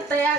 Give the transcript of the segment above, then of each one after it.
तर या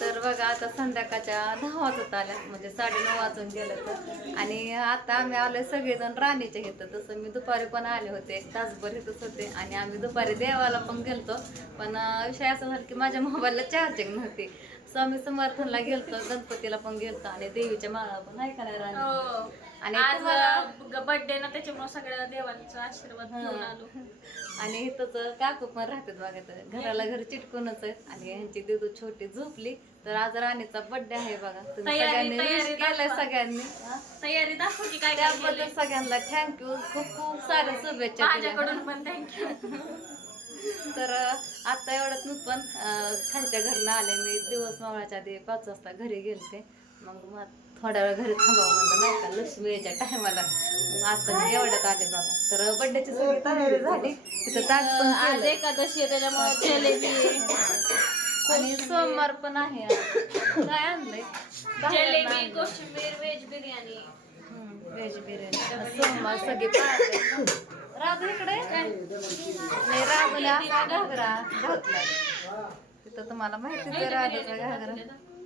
तर बघा आता संध्याकाळच्या दहा वाजत आल्या म्हणजे साडे नऊ वाजून गेलं तर. आणि आता आम्ही आलोय सगळेजण राणीच्या घेतो तसं मी दुपारी पण आले होते एक तासभर येतच होते. आणि आम्ही दुपारी देवाला पण गेलतो. पण विषय असा झाला की माझ्या मोबाईलला चार्जिंग नव्हती. स्वामी समर्थनला गेलतो गणपतीला पण गेलतो आणि देवीच्या माळा पण आहे का नाही राणी आणि आज तुम्हाला- बर्थडे ना त्याच्यामुळे सगळ्या देवांचा आशीर्वाद घेऊन आलो. आणि इथंच काकू पण राहतात बघा तर घराला घर चिटकूनच आहेत. आणि यांची दिदू छोटी झोपली. तर आज राणीचा बर्थडे आहे बघा. तुम्ही तयारी- सगळ्यांनी तयारी wish केलंय दाखवा. सगळ्यांनी. हा? तयारी दाखव की काय काय त्याबद्दल. सगळ्यांना थँक्यू खूप खूप साऱ्या शुभेच्छा दिल्या. माझ्याकडून पण थँक्यू तर अं, आता एवढ्यात मी पण अं, खालच्या घरला आले. मी दिवस मावळाच्या आधी पाच वाजता घरी गेलते. मग मग थोड्या वेळ घरी थांबावं म्हणलं नाही का? लक्ष्मी यायच्या टायमाला. आता एवढ्यात आले बघा. तर बर्थडेची सगळी तयारी झाली. तिथं ताट पण आज. एकादशी आहे त्याच्यामुळे जिलेबी आणि सोमवार पण आहे. आज. काय आणलंय? जिलेबी कोशिंबीर व्हेज बिर्याणी व्हेज बिर्याणी सोमवार सगळे पाळले. राधू इकडे? नाही असा घागरा घातलाय. तिथं तुम्हाला माहितीच आहे राधूचा घागरा.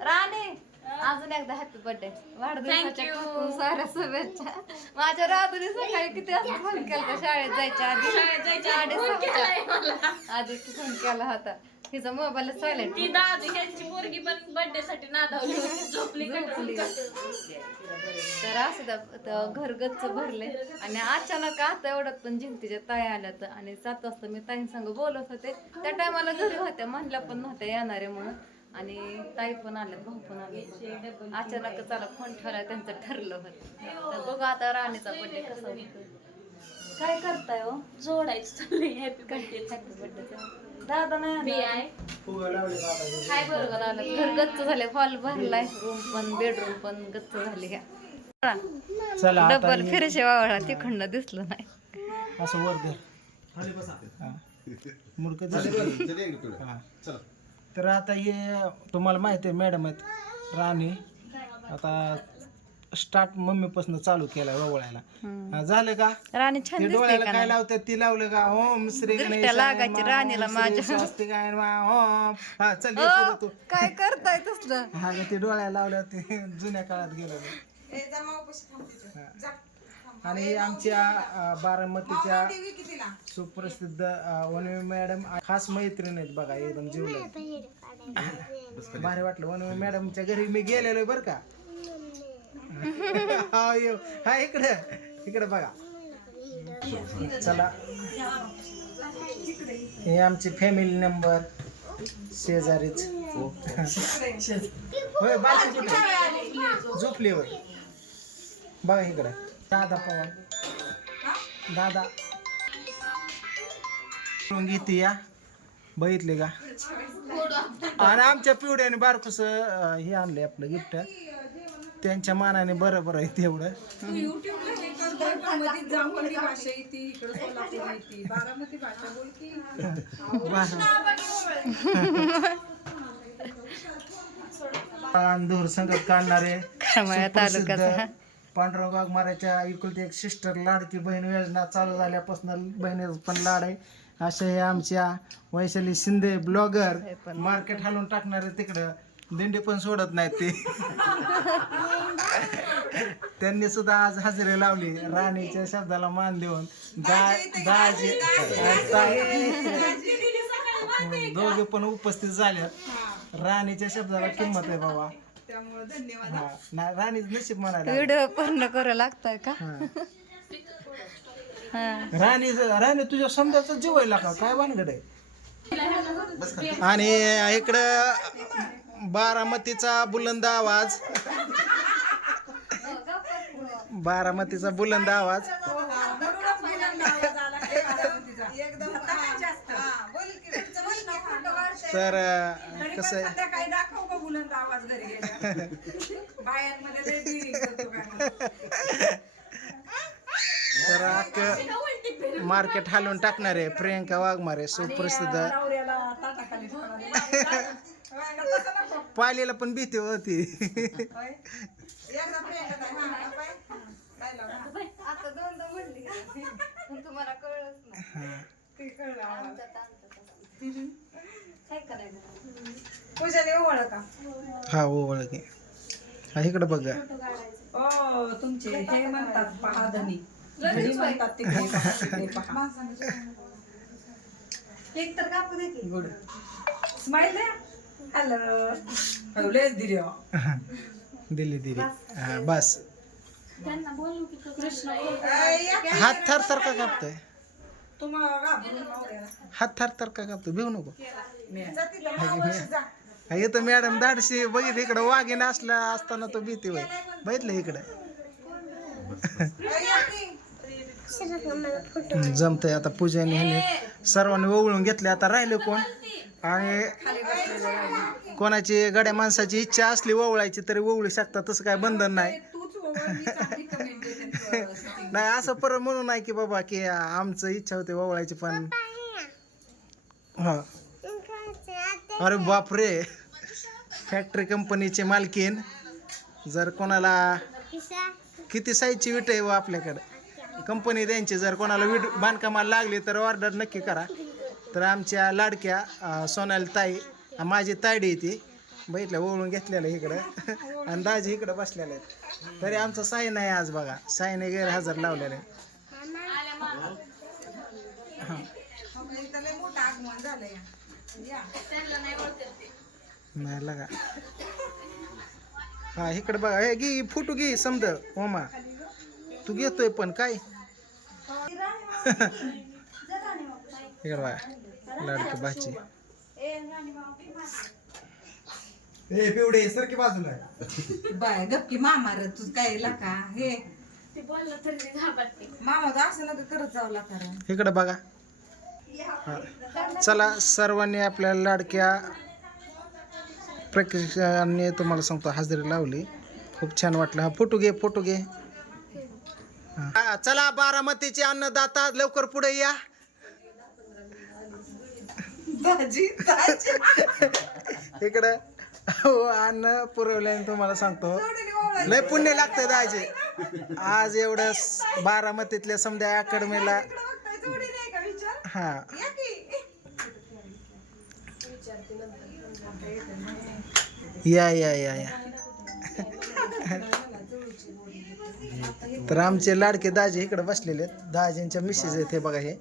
राणे! अजून एकदा हॅपी बर्थडे वाढदिवसाच्या. खूप साऱ्या शुभेच्छा. माझ्या राधूने सकाळी किती वाजता फोन केला शाळेत जायच्या आधी. आधी फोन साडेसहाच्या. केलाय मला. आधी फोन केला होता. तिचा मोबाईल सायलेंट ती दादू ह्यांची पोरगी पण बर्थडे साठी नादावली झोपली. तर असं द्या, त- घर गच्च भरले. आणि अचानक आता एवढ्यात पण जिंतीच्या ताई आल्या तर. आणि सात वाजता मी ताईंसंग बोलत होते. त्या टायमाला घरी होत्या म्हणल्या पण नव्हत्या येणारे म्हणून. आणि ताई पण आल्यात भाऊ पण आले अचानक चला फोन ठेवला त्यांचं ठरलं होतं. तर बघू आता राणीचा बर्थडे कसा होतो. काय करताय हो? जोडायचं चाललंय. हॅपी काय बर्थडे हॅपी बर्थडे दादा नाही. आहे. काय बरोबर आलं. घर गच्च झाले हॉल भरलाय. रूम पण बेडरूम पण गच्च झाले ह्या. चला. आता डबल फिरशे वावळा. तिकडनं दिसलं नाही. असं वर मुडक हा. तर आता हे तुम्हाला माहिती आहे मॅडम आहेत राणी. आता स्टार्ट मम्मीपासून चालू केलाय ववळायला हा, झालं का? राणी छान ते दिसते डोळ्याला का काय नाही? लावतात? ती लावलं का? ओम श्री दृष्ट्या गणेशाय लागायची नमः, राणीला ओम माझ्या. श्री स्वस्तिकाय नमः, ओम. हा चल ये पुढं तू. काय करताय तसलं? हा ग, ते डोळ्याला लावलं ते जुन्या काळात गेलं आणि हे आमच्या अ, बारामतीच्या सुप्रसिद्ध अ, वनवे मॅडम खास मैत्रीण आहेत बघा एकदम जीवलग. भारी वाटलं वनवे मॅडमच्या घरी मी गेलेलो बर का. हा यो. हा इकडं इकडं बघा. चला. हे आमचे फॅमिली नंबर शेजारीच. होय बाकी कुठे? झोपली होय बघा इकडं. दादा पवन दादा. घेते या. बघितले का? आणि आमच्या पिवड्याने बारकूस हे आणले आपलं गिफ्ट त्यांच्या मानाने बरोबर आहे तेवढं. अंधूर संगत काढणारे. तालुक्याचा. पांडुरंग वाघमाऱ्याच्या एकुलती एक सिस्टर लाडकी बहीण योजना चालू झाल्यापासून बहिणीच पण लाड आहे अशा हे आमच्या वैशाली शिंदे ब्लॉगर मार्केट हालून टाकणारे तिकडं दिंडी पण सोडत नाहीत ते त्यांनी सुद्धा आज हजेरी लावली राणीच्या शब्दाला मान देऊन दा दाजी दोघे पण उपस्थित झाल्यात राणीच्या शब्दाला किंमत आहे बाबा हा ना राणीच नशीब म्हणायला व्हिडिओ पूर्ण करू लागतोय का हा. हा राणी राणी तुझ्या समजाचा जीव आहे का काय भानगड आहे आणि इकडं बारामतीचा बुलंद आवाज बारामतीचा बुलंद आवाज तर कसं आहे तर अख्खं मार्केट हलवून टाकणारे प्रियंका वाघमारे सुप्रसिद्ध. पालीला पण भीती होती. आता दोनदा म्हणली पण तुम्हाला पूजाने ओळख. का हा ओवळ घे हा इकडे बघा. ओ तुमचे हे म्हणतात तिकडे पहा. केक तर कापू दे की. गुड. स्माइल हॅलो हॅलो लेच दिली हो. दिली दिली. हा बस. की. हात थर थर का कापतोय. हात थर थर का कापतोय? भिवू नको. हा, इथं मॅडम दाडशी बघितलं इकडं वाघीन असला असताना तो भीती होय. बघितलं इकडं? आई, जमतंय आता पूजाने ह्याने सर्वांनी ओवळून घेतले. आता राहिले कोण? आणि कोणाची गड्या माणसाची इच्छा असली ओवळायची तरी ओवळू शकता तसं काय बंधन नाही. नाही असं परत म्हणू नाही की बाबा की आमचं इच्छा होते ओवळायची पण हा. अरे बापरे. फॅक्टरी कंपनीचे मालकीन. जर कोणाला किती साईजची विट आहे व आपल्याकडं? कंपनी द्यांची जर कोणाला विट बांधकामाला लागली तर ऑर्डर नक्की करा. तर आमच्या लाडक्या सोनाली ताई माझी तायडी आहे ती. बघितलं ओळून घेतलेलं इकडं. आणि दाजी इकडं बसलेलं आहेत. तरी आमचं साई नाही आज बघा. साईने गैरहजर लावलेलं आहे आपल्या नाही लगा. हा इकडे बघा. हे घे फोटो घे समज ओमा. तू घेतोय पण काय? इकडे बघा लाडकी भाची ए पिवडे बाजूला. बाय गप्पी मामा रे तू काय का हे. ते बोललं तरी ते घाबरते. मामा तर असं नका करत जाऊ लाका इकडे बघा. चला सर्वांनी आपल्या लाडक्या प्रेक्षकांनी तुम्हाला सांगतो हजेरी लावली. खूप छान वाटलं. हा फोटो घे फोटो घे. चला बारामतीचे अन्नदाता लवकर पुढे या. इकडं हो अन्न पुरवल्याने तुम्हाला सांगतो. लय पुण्य लागतं दाजे. आज एवढं बारामतीतल्या समजा अकॅडमीला हा. या या या या. तर आमचे लाडके दाजे इकडे बसलेले आहेत. दाजींच्या मिसेस आहेत हे बघा हे.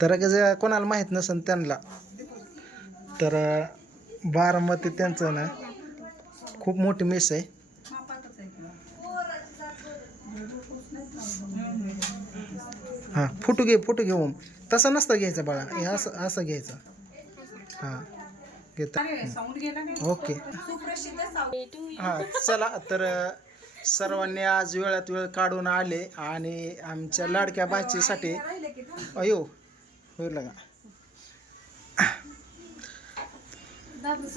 तर कसं कोणाला माहीत नसेल त्यांना तर बारामती त्यांचं ना खूप मोठी मिस आहे. हां फोटो घे फोटो घेऊ तसं नसतं घ्यायचं बाळा. हे असं असं घ्यायचं. हां. घेता. ओके. हां चला तर सर्वांनी आज वेळात वेळ काढून आले आणि आमच्या लाडक्या भाचीसाठी राहिले की अयो होईल का? बाबू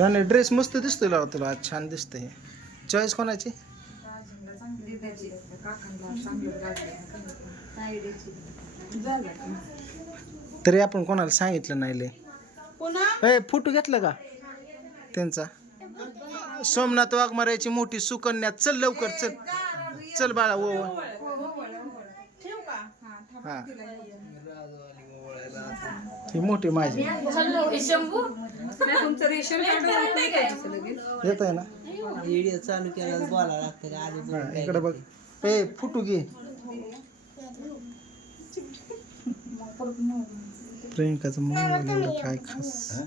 आणि ड्रेस मस्त दिसतोय लावा तुला. आज छान दिसतंय. चॉईस कोणाची. तरी आपण कोणाला सांगितलं नाही लय. ए फोटो घेतला का? त्यांचा. सोमनाथ वाघमाऱ्याची मोठी सुकन्या. चल लवकर चल. चल बाळा का? हा थांब हा. ये. ही मोठी माझी. हे शंभू. तुमचं रेशन कार्ड लगेच? येत आहे ना व्हिडिओ चालू केला बोलावं लागतं आधी हा, इकडे बघ. ए फुटू घे. प्रियंकाचं एवढं काय खास?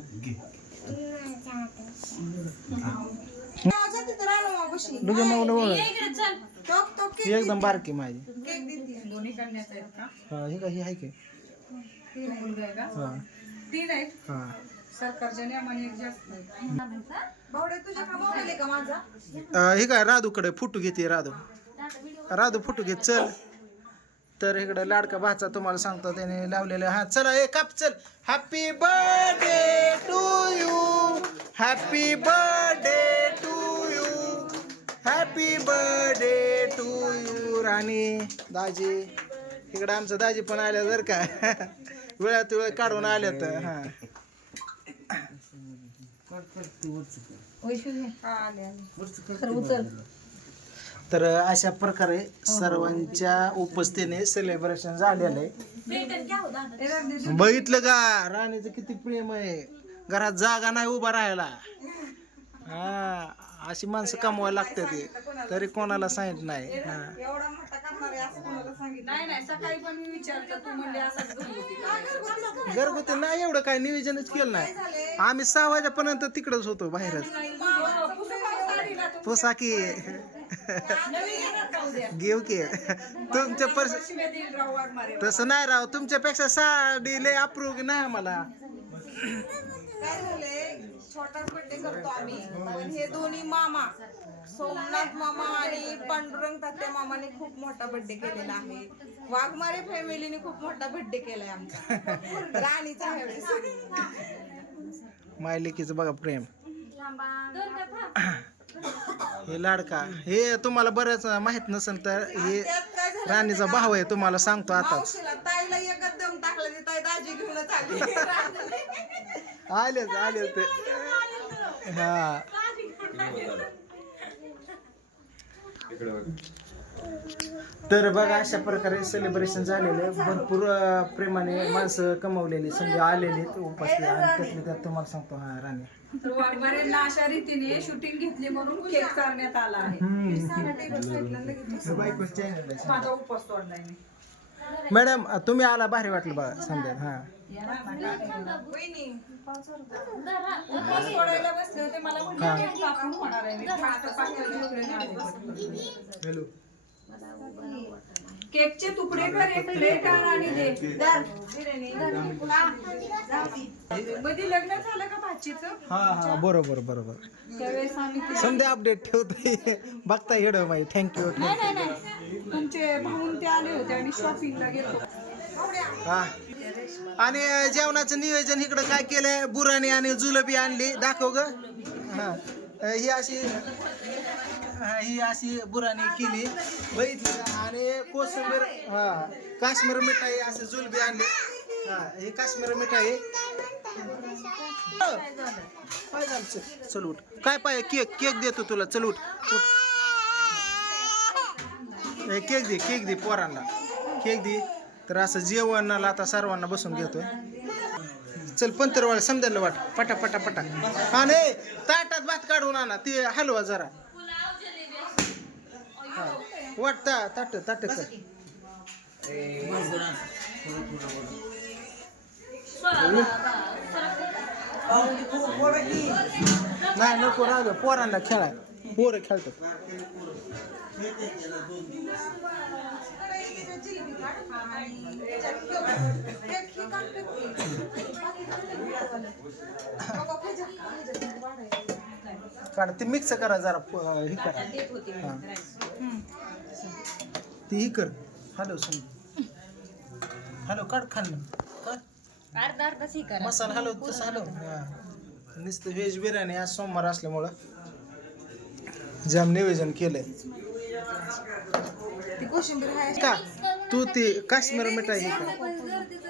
ओळख ही एकदम बारकी माझी? हा ही का ही आहे की? तीन मुलगा आहे का? हा. तीन आहेत? हा. सरकारच्या नियमाने जास्त भावडे तुझ्या का मोबाईल आहे का माझा अं, काय राधूकडे फुटू घेते राधू. राधू फुटू घेत चल. तर इकडे लाडका भाचा तुम्हाला सांगतो त्याने लावलेलं. हा चला ए काप चल. Happy birthday to you happy birthday to you happy birthday to you Rani दाजी. इकडे आमचं दाजी पण आल्या जर का. वेळात वेळ काढून आल्यात. हा. तर अशा प्रकारे सर्वांच्या उपस्थितीने सेलिब्रेशन झालेलं आहे. बघितलं का? राणीचं किती प्रेम आहे. घरात जागा नाही उभा राहायला. हा अशी माणसं कमवायला लागतात ते. तरी कोणाला सांगित नाही. एवढा मोठा करणार आहे असं कोणाला सांगितलं नाही नाही सकाळी पण मी विचारलं तू असंच घरगुती घरगुती नाही एवढं काय नियोजनच केलं नाही. आम्ही सहा वाजेपर्यंत तिकडच होतो बाहेरच. पोसा की घेऊ की. तुमच्या पर्स तसं नाही राव तुमच्यापेक्षा साडी लय अप्रूव नाही आम्हाला. काय झालंय? छोटाच बर्थडे करतो आम्ही. पण हे दोन्ही मामा सोमनाथ मामा आणि पांडुरंग तात्या मामाने खूप मोठा बर्थडे केलेला आहे. वाघमारे फॅमिलीने खूप मोठा बर्थडे केलाय आमचा. राणीचा मायलेकीचं बघा प्रेम. हे लाडका. हे तुम्हाला बरंच माहीत नसेल तर हे राणीचा भाव आहे तुम्हाला सांगतो आताच मावशीला ताईला एकच दम टाकला ती ताई दाजी घेऊनच आली. आलेच आले ते. हा. तर बघा अशा प्रकारे सेलिब्रेशन झालेलं आहे. भरपूर प्रेमाने माणसं कमवलेली समजा आलेली उपस्थित आणि त्यातले त्यात तुम्हाला सांगतो हा राणी. तर वाघमारेंना अशा रीतीने शूटिंग घेतली म्हणून केक करण्यात आला आहे. बायको चॅनल आहे माझा उपवास तोडलाय मी. मॅडम तुम्ही आला भारी वाटलं बघा समजा हा. वहिनी, उपवास तोडायला बसले होते मला म्हणले केक कापून होणार आहे मी फास्ट पाकिट ठेवले नाही. हॅलो केकचे तुकडे कर एक प्लेट आण आणि दे. धर. बिर्याणी धर. मध्ये लग्न झालं का भाचीचं? हा हा बरोबर बरोबर. त्यावेळेस आम्ही ते- समजा अपडेट ठेवते बघता येडं माई थँक्यू नाही नाही नाही तुमचे भाऊन ते आले होते आणि शॉपिंगला गेलो हा. आणि जेवणाचं नियोजन इकडं काय केलंय? बुराणी आणि जुलबी आणली. दाखव ग. ही. अशी ही अशी बुराणी केली. बघितली आणि कोशिंबीर हा काश्मीर मिठाई अशी जुलबी आणली. हा ही काश्मीर मिठाई. काय झालं? चल, उठ. काय पाय? केक केक देतो तुला. चल उठ. उठ. केक दे केक दे पोरांना. केक दे. तर असं जेवणाला आता सर्वांना बसून घेतोय. चल पंतरवाळ समजायला वाट. पटा पटा पटा. हा नाही ताटात भात काढून आणा ते हलवा जरा. हा. वाटता ताट ताट कर. नाही नको राहू पोरांना खेळाय. पोरं खेळतात. काढ ते मिक्स करा जरा प- हे करा. हा. ते ही कर. हॅलो समज हॅलो काढ खाल्लं. काढ. अर्धा अर्धाच ही करा. मसाला हलव तसं हलव हा. नुसतं व्हेज बिर्याणी आज सोमवार असल्यामुळं जाम नियोजन केलंय. ती कोशिंबीर आहे. का? तू ते काश्मीर मिठाई